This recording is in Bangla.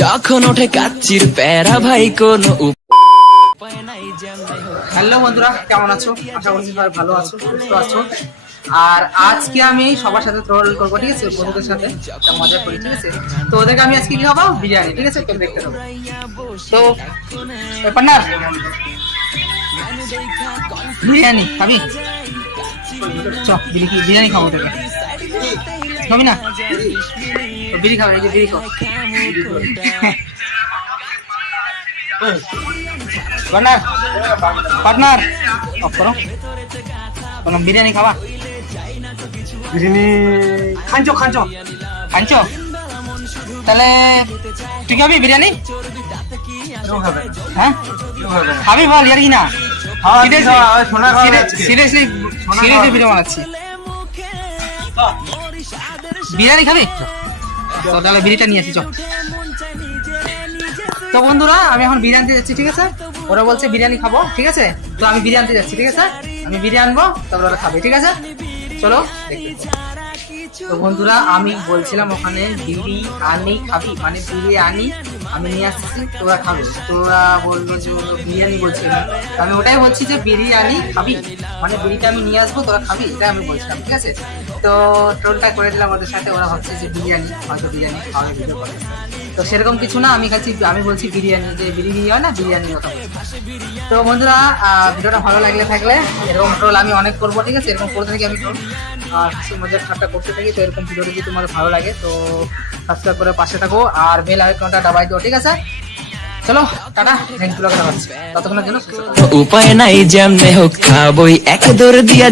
যখন ওঠে কাচ্চির প্যারা ভাই কোনো হ্যালো বন্ধুরা, কেমন আছো? আশা করছি সবাই ভালো আছো, সুস্থ আছো। আর আজকে আমি সবার সাথে ট্রল করবো, ঠিক আছে? বন্ধুদের সাথে একটা মজা করি, ঠিক আছে? তো ওদেরকে আমি আজকে কি খাবো? বিরিয়ানি, ঠিক আছে? তো দেখতে দেবো। তো ব্যাপার না, বিরিয়ানি খাবি? চ বিরিয়ানি খাবো তোকে, খাবি না? তো বিড়ি খাবে, এই যে বিড়ি খাও। পার্টনার পার্টনার অফ করো। বিরিয়ানি খাবা? বিরিয়ানি খাঞ্চো খাঞ্চো খাঞ্চো? তাহলে তুই খাবি বিরিয়ানি? হ্যাঁ খাবি, বল ইয়ার কি না। সিরিয়াসলি ভিডিও বানাচ্ছি। বিরিয়ানি খাবি? তো তাহলে বিরিটা নিয়ে আসি, চল। তো বন্ধুরা, আমি এখন বিরিয়ানি যাচ্ছি, ঠিক আছে? ওরা বলছে বিরিয়ানি খাবো, ঠিক আছে? তো আমি বিরিয়ানি যাচ্ছি, ঠিক আছে? আমি বিরিয়ানি আনবো, তারপর ওরা খাবে, ঠিক আছে? চলো দেখতে। তো বন্ধুরা, আমি বলছিলাম ওখানে বিরিয়ানি খাবি, মানে বিরিয়ানি আমি নিয়ে আসছি, তোরা খাবে। তোরা বললো যে বিরিয়ানি বলছে, আমি ওটাই বলছি যে বিরিয়ানি খাবি, মানে বিরিটা আমি নিয়ে আসবো, তোরা খাবি, এটা আমি বলছিলাম, ঠিক আছে? তো ট্রোলটা করে দিলাম ওদের সাথে। ওরা ভাবছে যে বিরিয়ানি, হয়তো বিরিয়ানি খাওয়ার ভিডিও করে। তো সেরকম কিছু না, আমি বলছি বিরিয়ানি, যে বিরিয়ানি হয় না, বিরিয়ানির কথা বলছি। তো বন্ধুরা, ভিডিওটা ভালো থাকলে এরকম ট্রোল আমি অনেক করবো, ঠিক আছে? এরকম করতে থাকি আমি ট্রোল, হাসি মজার ঠাট্টা করতে থাকি। তো এরকম ভিডিওটা যদি তোমাদের ভালো লাগে তো সাবস্ক্রাইব করে পাশে থাকো, আর বেল আইকনটা দাবাই দিও, ঠিক আছে? চলো টাটা, নেক্সট ব্লগে দেখা হচ্ছে। ততক্ষণের জন্য উপায় নাই যেমনে হোক খাবই এক দৌড় দিয়া।